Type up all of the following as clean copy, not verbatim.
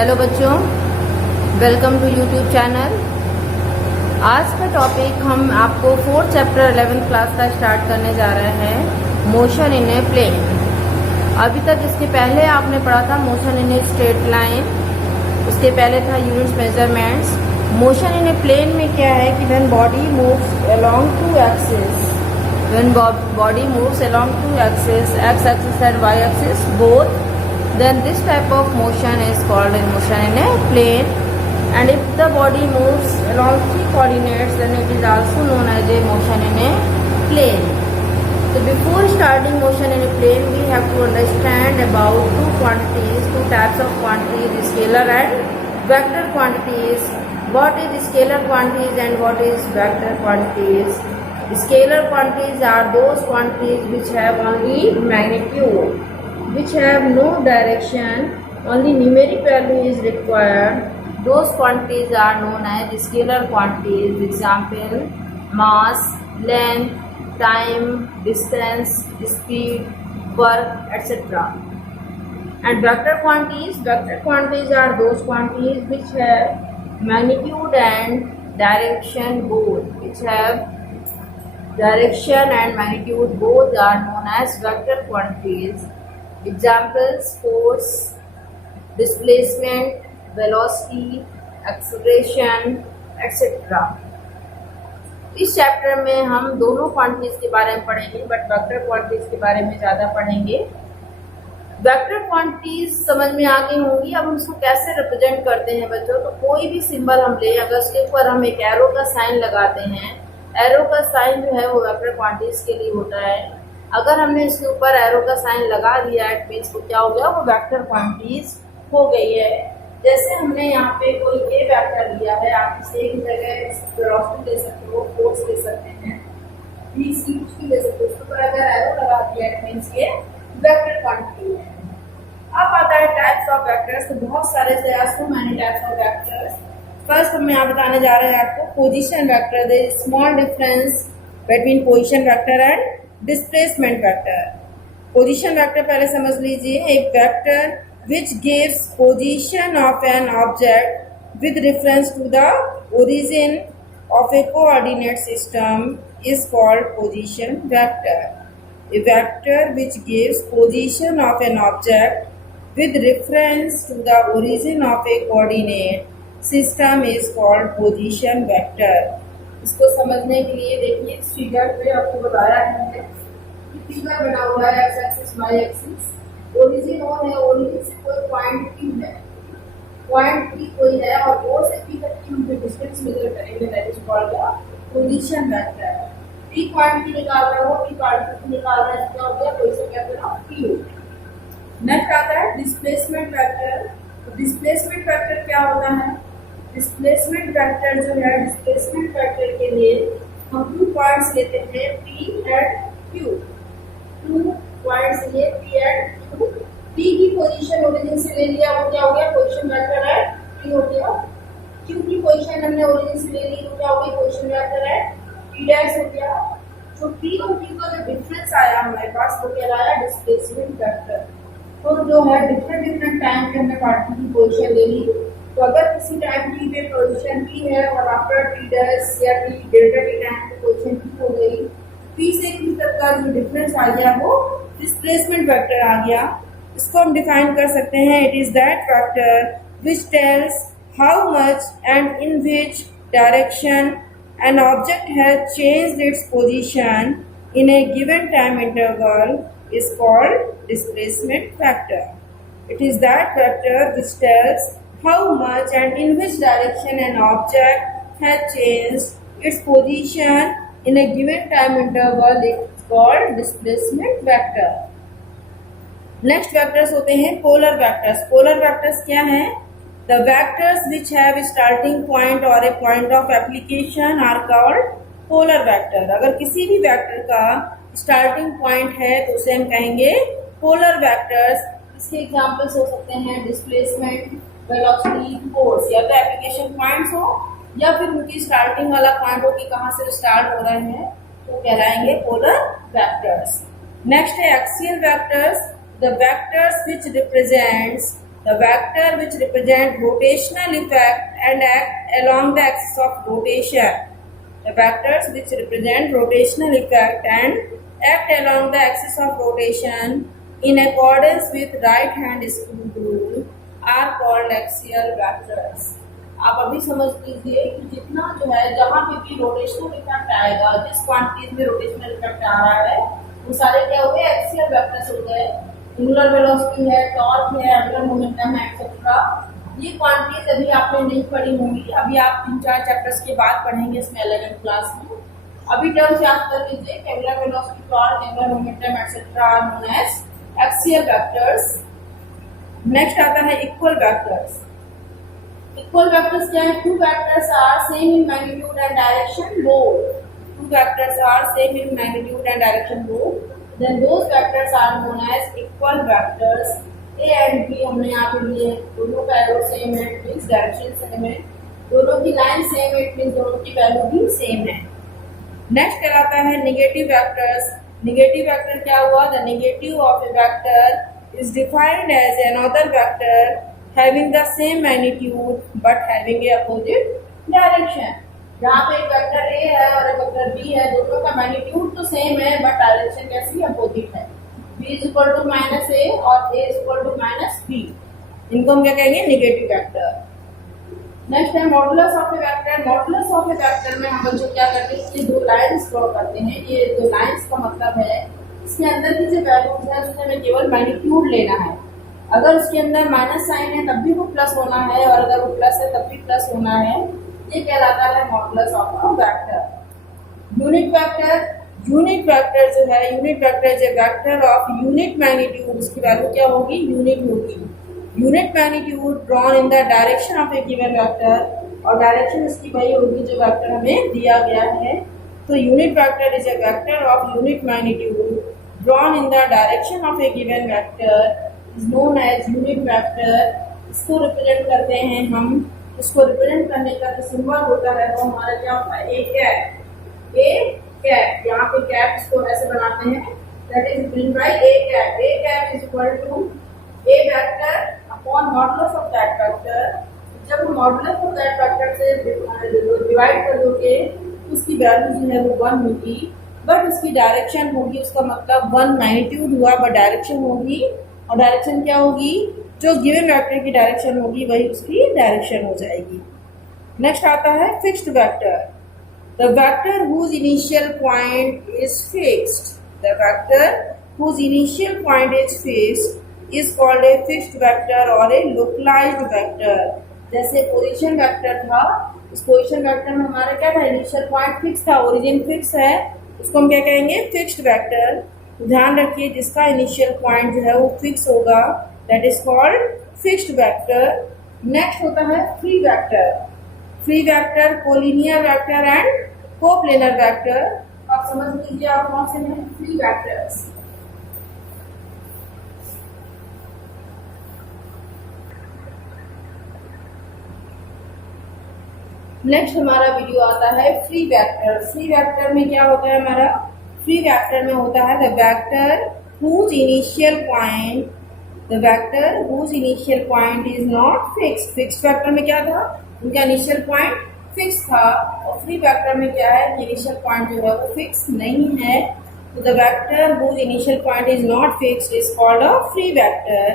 Hello बच्चों, welcome to YouTube channel. आज का टॉपिक हम आपको 4th चैप्टर 11th क्लास का स्टार्ट करने जा रहे हैं, मोशन इन ए प्लेन। अभी तक इसके पहले आपने पढ़ा था motion in a straight line, उसके पहले था units measurements. Motion in a plane में क्या है कि when body moves along two axis, when body moves along two axis, X axis and Y axis both, then this type of motion is called motion in a plane. And if the body moves along 3 coordinates, then it is also known as a motion in a plane. So before starting motion in a plane, we have to understand about two types of quantities, scalar and vector quantities. What is scalar quantities and what is vector quantities? Scalar quantities are those quantities which have only magnitude, which have no direction, only numeric value is required. Those quantities are known as scalar quantities. Example: mass, length, time, distance, speed, work, etc. And vector quantities are those quantities which have magnitude and direction both, which have direction and magnitude both are known as vector quantities. Examples: force, displacement, velocity, acceleration, etc. इस chapter में हम दोनों quantities के बारे में पढ़ेंगे, but vector quantities के बारे में ज्यादा पढ़ेंगे। वेक्टर क्वांटिटीज समझ में आ गई होंगी। अब हम उसको कैसे रिप्रेजेंट करते हैं बच्चों, तो कोई भी सिंबल हम ले, अगर उसके ऊपर हम एक एरो का साइन लगाते हैं, एरो का साइन जो है वो वेक्टर क्वांटिटीज के लिए होता है। अगर हमने इसके ऊपर एरो का साइन लगा दिया, इट मीन्स वो क्या हो गया, वो वेक्टर क्वांटिटीज हो गई है। जैसे हमने यहाँ पे कोई ए वेक्टर लिया है, आप इसे एक जगह वेलोसिटी ले सकते हो, फोर्स ले सकते हैं, बी सी कुछ भी ले सकते हो। उसके ऊपर अगर एरो लगा दिया, इट मीन्स ये वेक्टर क्वांटिटी है। अब आता है टाइप्स ऑफ वेक्टर्स। तो बहुत सारे so many types of vectors. First हम यहाँ बताने जा रहे हैं आपको position vector. There is small difference between position vector and displacement vector. Position vector पहले समझ लीजिए, एक vector which gives position of an object with reference to the origin of a coordinate system is called position vector. A vector which gives position of an object with reference to the origin of a coordinate system is called position vector. इसको समझने के लिए देखिए, इस figure पे आपको बताया है कि फिगर बना हुआ है, X axis Y axis, origin O है, ओरिजिन से कोई पॉइंट पी है, पॉइंट पी कोई है और ओ से पी तक की हम जो डिस्टेंस मेजर करेंगे that is called the position vector. P point की निकाल रहा हो, पी पॉइंट की निकाल रहा है, क्या हो गया, position vector of P. Next आता है डिस्प्लेसमेंट वेक्टर। तो डिस्प्लेसमेंट वेक्टर क्या होता है? डिस्प्लेसमेंट वेक्टर जो है, डिस्प्लेसमेंट वेक्टर के लिए हम 2 पॉइंट्स लेते हैं, पी एंड क्यू। 2 पॉइंट्स लिए पी एंड क्यू। पी की पोजीशन ओरिजिन से ले लिया, वो क्या हो गया, पोजीशन वेक्टर है पी हो गया। क्यू की पोजीशन हमने ओरिजिन से ले ली, तो क्या हो गई, पोजीशन वेक्टर है पी डैश हो गया। तो पी और क्यू का जो डिफरेंस आया हमारे पास, वो कहलाया डिस्प्लेसमेंट वेक्टर। तो जो है डिफरेंट टाइम पे हमने पार्टिकल की पोजीशन ले ली। तो अगर किसी टाइम टी पे पोजीशन पी है और आफ्टर टी डैश या टी डेल्टा टी टाइम पे पोजीशन पी हो गई, पी से क्यू तक का जो डिफरेंस आ गया वो डिस्प्लेसमेंट वेक्टर आ गया। इसको हम डिफाइन कर सकते हैं, it is that vector which tells how much and in which direction an object has changed its position in A given time interval is called displacement vector. It is that vector which tells how much and in which direction an object has changed its position in a given time interval is called displacement vector. Next vectors होते हैं polar vectors. Polar vectors क्या हैं? The vectors which have a starting point or a point of application are called polar vector. अगर किसी भी vector का starting point है तो उसे हम कहेंगे polar vectors. इसके एग्जाम्पल्स हो सकते हैं displacement, velocity, force, या तो application points हो या फिर उनकी स्टार्टिंग वाला पॉइंट हो कि कहाँ से स्टार्ट हो रहे हैं, तो कहलाएंगे पोलर वेक्टर्स। नेक्स्ट है axial vectors. The vectors which represents The vector which represent rotational effect and act along the axis of rotation. The vectors which represent rotational effect and act along the axis of rotation in accordance with right hand screw rule are called axial vectors. आप अभी समझ लीजिए कि जितना जो है जहाँ पे भी रोटेशनल इफेक्ट आएगा, जिस क्वांटिटीज में रोटेशनल इफेक्ट आ रहा है वो सारे क्या हो गए, एक्सियल वेक्टर्स हो गए। एंगुलर वेलोसिटी है, टॉर्क है, एंगुलर मोमेंटम है, एक्सेट्रा। ये क्वांटिटीज अभी आपने नहीं पढ़ी होंगी, अभी आप 3-4 चैप्टर्स के बाद पढ़ेंगे इसमें 11th क्लास में। अभी टर्म्स याद कर लीजिए, angular velocity, torque, angular momentum etcetera are known as axial vectors. Next आता है इक्वल वेक्टर्स। इक्वल वेक्टर्स क्या है? Two vectors are same in magnitude and direction both. Two vectors are same in magnitude and direction both. Then those vectors are known as equal vectors. A and B हमने यहाँ पे लिए, दोनों का arrow same है, means direction same है, दोनों की लाइन सेम है, मीन्स दोनों की वैल्यू भी सेम है। नेक्स्ट कहलाता है नेगेटिव वेक्टर्स। नेगेटिव वेक्टर क्या हुआ? The negative of a vector is defined as another vector having the same magnitude but having a opposite direction. जहाँ पे एक वेक्टर ए है और एक वेक्टर बी है, दोनों का मैग्नीट्यूड तो सेम है बट डायरेक्शन कैसी अपोजिट है। b is equal to minus a और a is equal to minus b. इनको हम क्या कहेंगे? Negative vector. नेक्स्ट है modulus of a vector. Modulus of a vector में हम बच्चों क्या करते हैं, इसकी दो लाइन्स ड्रॉ करते हैं। ये दो लाइन्स का मतलब है इसके अंदर की जो वैल्यूज है उसमें हमें केवल मैग्नीट्यूड लेना है। अगर उसके अंदर माइनस साइन है तब भी वो प्लस होना है, और अगर वो प्लस है तब भी प्लस होना है। ये कहलाता है modulus of a vector. Unit vector. Unit vector जो है, यूनिट वेक्टर जो वेक्टर ऑफ यूनिट मैग्नीट्यूड, उसकी वैल्यू क्या होगी? यूनिट होगी। Unit magnitude drawn in the direction of a given vector, और डायरेक्शन इसकी वही होगी जो वेक्टर हमें दिया गया है। तो unit vector is a vector of unit magnitude drawn in the direction of a given vector is known as unit vector. इसको रिप्रेजेंट करते हैं हम। इसको रिप्रेजेंट करने का जो सिंबल होता है वो हमारा क्या होता है? ए कैप। ए कैप, यहाँ पे कैप इसको ऐसे बनाते हैं, that is represent by a cap. A cap is equal to a vector upon modulus of that vector. जब हम मॉडुलस ऑफ दैट वेक्टर से डिवाइड कर दोगे उसकी वैल्यू जो है वो 1 होगी, बट उसकी डायरेक्शन होगी, उसका मतलब 1 मैग्नीट्यूड हुआ बट डायरेक्शन होगी, और डायरेक्शन क्या होगी? जो गिवन वेक्टर की डायरेक्शन होगी वही उसकी डायरेक्शन हो जाएगी। नेक्स्ट आता है fixed vector. The vector whose initial point is fixed. The vector whose initial point is fixed is called a fixed vector और ए लोकलाइज्ड वेक्टर। जैसे पोजीशन वेक्टर था, इस पोजीशन वेक्टर में हमारा क्या था? इनिशियल पॉइंट फिक्स था, origin fix है, उसको हम क्या कहेंगे? Fixed vector. ध्यान रखिए जिसका इनिशियल पॉइंट जो है वो फिक्स होगा, that is called fixed vector. Next होता है free vector. Free vector, collinear vector and coplanar vector. आप समझ लीजिए आप कौन से हैं? free vectors. नेक्स्ट हमारा वीडियो आता है फ्री वेक्टर। फ्री वेक्टर में क्या होता है हमारा? फ्री वेक्टर में होता है the vector whose initial point, the vector whose initial point is not fixed. Fixed vector में क्या था? उनका इनिशियल पॉइंट फिक्स था, और फ्री वेक्टर में क्या है कि इनिशियल पॉइंट जो है वो फिक्स नहीं है। तो the vector whose initial point is not fixed is called a free vector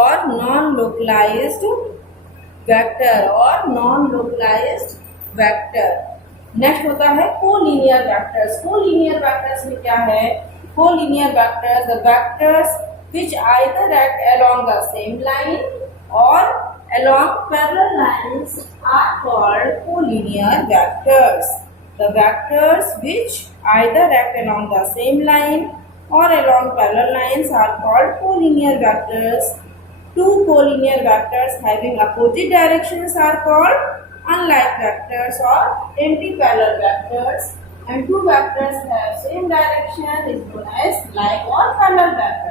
or non-localized vector or non-localized vector. Next होता है कोलिनियर वेक्टर्स। कोलिनियर वेक्टर्स में क्या है? Collinear vectors, the vectors which either act along the same line or along parallel lines are called collinear vectors. The vectors which either act along the same line or along parallel lines are called collinear vectors. Two collinear vectors having opposite directions are called unlike vectors or anti-parallel vectors, and two vectors have same direction is known as like or parallel vectors.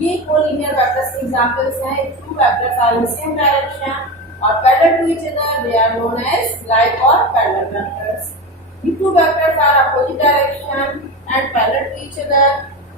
ये collinear vectors के examples हैं। Two vectors are in same direction और parallel to each other, they are known as like or parallel vectors. If two vectors are opposite direction and parallel to each other,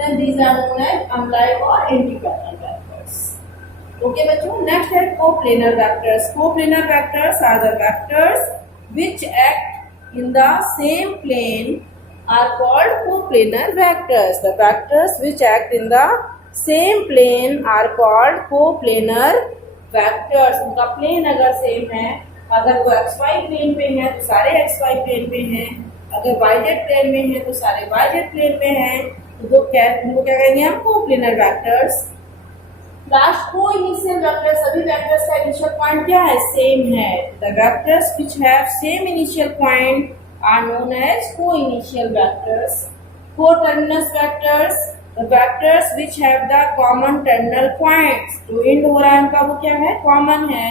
then these are known as unlike or anti-parallel vectors. Okay बच्चों, next है coplanar vectors. Coplanar vectors are the vectors which act in the same plane are called coplanar vectors. The vectors which act in the same plane are called coplanar vectors. उनका plane अगर same है, अगर वो xy plane पे है तो सारे xy plane पे हैं, अगर yz प्लेन में है तो सारे yz प्लेन पे हैं, तो क्या कहेंगे हम? Coplanar vectors. Last coinitial vector, सभी वेक्टर्स का इनिशियल पॉइंट क्या है? सेम है। The vectors which have same initial point are known as coinitial vectors. Coterminus vectors, the vectors which have the common terminal points. जो end हो रहा है उनका वो क्या है? कॉमन है।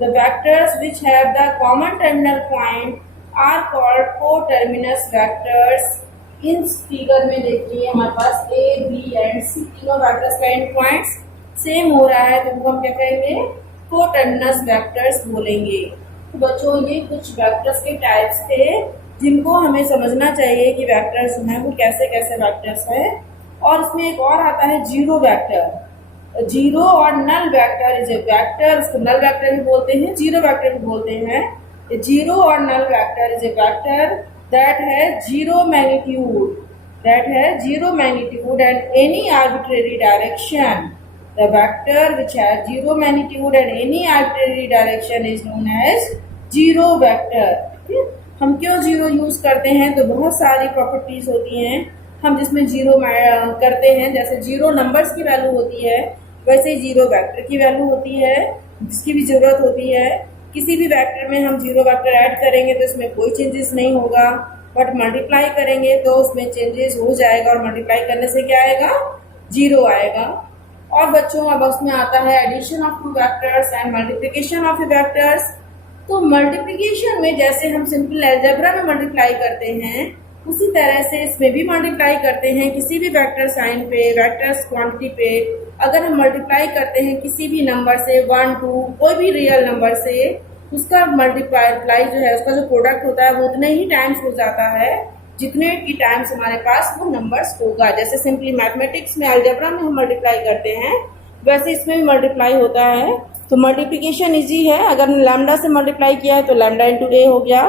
The vectors which have the common terminal point are called coterminus vectors. In figure में देखिए हमारे पास ए बी एंड सी तीनों वेक्टर्स का एंड पॉइंट्स सेम हो रहा है तो उनको हम क्या कहेंगे? कोटर्मिनस वेक्टर्स बोलेंगे। तो बच्चों ये कुछ वेक्टर्स के टाइप्स थे जिनको हमें समझना चाहिए कि वेक्टर्स जो है वो कैसे कैसे वेक्टर्स है। और इसमें एक और आता है जीरो वेक्टर। जीरो और null vector is a vector, इसको नल वेक्टर भी बोलते हैं, जीरो वेक्टर भी बोलते हैं। जीरो और null vector is a vector that है zero magnitude, and any arbitrary direction. The vector which has zero magnitude and any arbitrary direction is known as zero vector. हम क्यों जीरो यूज करते हैं? तो बहुत सारी प्रॉपर्टीज होती हैं हम जिसमें जीरो करते हैं। जैसे जीरो नंबर्स की वैल्यू होती है, वैसे ही जीरो वेक्टर की वैल्यू होती है जिसकी भी जरूरत होती है। किसी भी वेक्टर में हम जीरो वेक्टर ऐड करेंगे तो इसमें कोई चेंजेस नहीं होगा, बट मल्टीप्लाई करेंगे तो उसमें चेंजेस हो जाएगा और मल्टीप्लाई करने से क्या आएगा? जीरो आएगा। और बच्चों अब उसमें आता है addition of two vectors and multiplication of vectors. तो मल्टीप्लिकेशन में जैसे हम सिंपल अलजेब्रा में मल्टीप्लाई करते हैं उसी तरह से इसमें भी मल्टीप्लाई करते हैं। किसी भी वेक्टर साइन पे, वेक्टर्स क्वांटिटी पे अगर हम मल्टीप्लाई करते हैं किसी भी नंबर से, 1 2 कोई भी रियल नंबर से, उसका मल्टीप्लाई जो है उसका जो प्रोडक्ट होता है वो उतने ही टाइम्स हो जाता है जितने की टाइम्स हमारे पास वो नंबर्स होगा। जैसे सिंपली मैथमेटिक्स में अलजेब्रा में हम मल्टीप्लाई करते हैं वैसे इसमें भी मल्टीप्लाई होता है। तो मल्टीप्लिकेशन इजी है। अगर लैम्डा से मल्टीप्लाई किया है तो लैम्डा इंटू ए हो गया,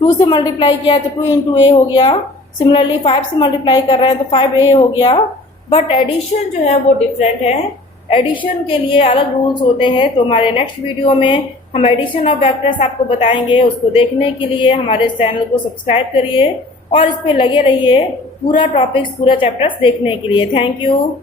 2 से मल्टीप्लाई किया है तो 2 इंटू ए हो गया, सिमिलरली 5 से मल्टीप्लाई कर रहे हैं तो 5a हो गया। बट एडिशन जो है वो डिफरेंट है, एडिशन के लिए अलग रूल्स होते हैं। तो हमारे नेक्स्ट वीडियो में हम एडिशन ऑफ वेक्टर्स आपको बताएंगे। उसको देखने के लिए हमारे चैनल को सब्सक्राइब करिए और इस पे लगे रहिए पूरा टॉपिक्स, पूरा चैप्टर्स देखने के लिए। Thank you.